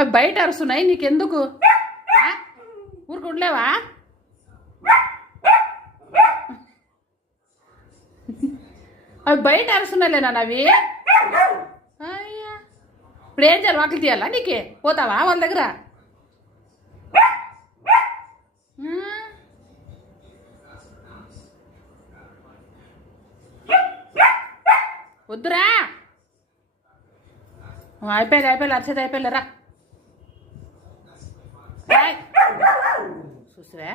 అవి బయట అరుస్తున్నాయి నీకెందుకు? ఊరుకుండలేవా? అవి బయట అరుస్తున్నాయిలేనా అవి? అయ్యా ఇప్పుడు ఏం చేయాలి? వాకిలి తీయాలా నీకే? పోతావా వాళ్ళ దగ్గర? వద్దురా, అయిపోయాలి అర్చేది అయిపోయారా చూసిరా.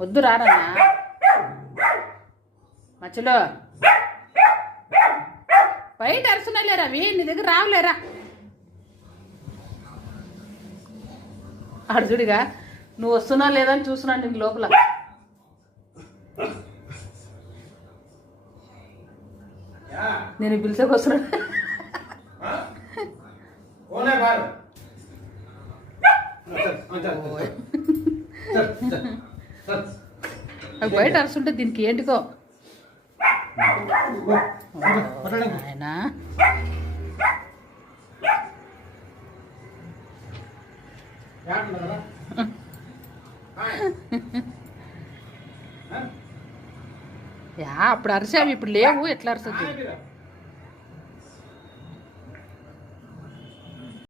వద్దురా రన్నా మధ్యలో బయట అరుస్తున్నాలేరా అవి నీ దగ్గర రావులేరా. అడుగుడిగా నువ్వు వస్తున్నా లేదని చూస్తున్నాను నేను లోపల. నేను పిలిచేకి వస్తున్నాడు. అవి బయట అరుస్తుంటే దీనికి ఏంటికో ఆయన. అప్పుడు అరిసావి ఇప్పుడు లేవు, ఎట్లా అరుస్తుంది?